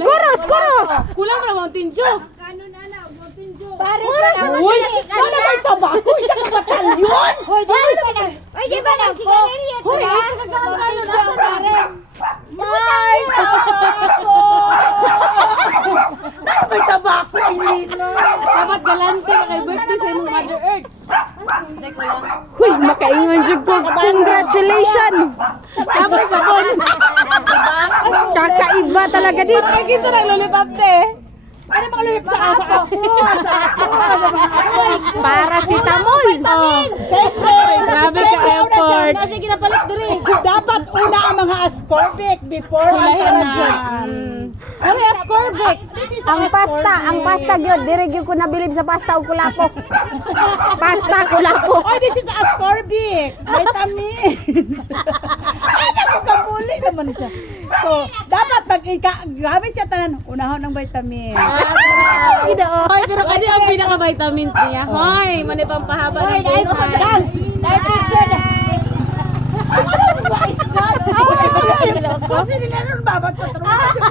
Kuros, kuros. Kulang na Mountain Dew. Paris pa na. Uy, wala may tabako. Isa ka batalyon. Hoy, di ba na? Hoy, di ba na? Hoy, Paris. May tabako. May tabako. Hindi na. Dapat galante ka kay birthday sa imong Mother Earth. Uy, makaingon jud ko. Congratulations. Tapos ako. Kakaiba talaga dis. Ay, kita ng lollipop te. Ano mga lulip sa ako? Sa Paracetamol. Grabe ka effort. Kasi ginapalit diri. Dapat una ang mga ascorbic before ang tanan. Ano yung ascorbic? Ang pasta gyud, dire gyud ko nabilib sa pasta ug kulapo. Pasta kulapo. Oh, this is ascorbic. Vitamins. Asa ko kamuli naman siya. So, dapat pag gamit siya tanan, unahon ng vitamin. Hoy, pero kani ang pinaka-vitamins niya. Hoy, mani pampahaba ng buhay. Ano ba? Kasi nila nun babat pa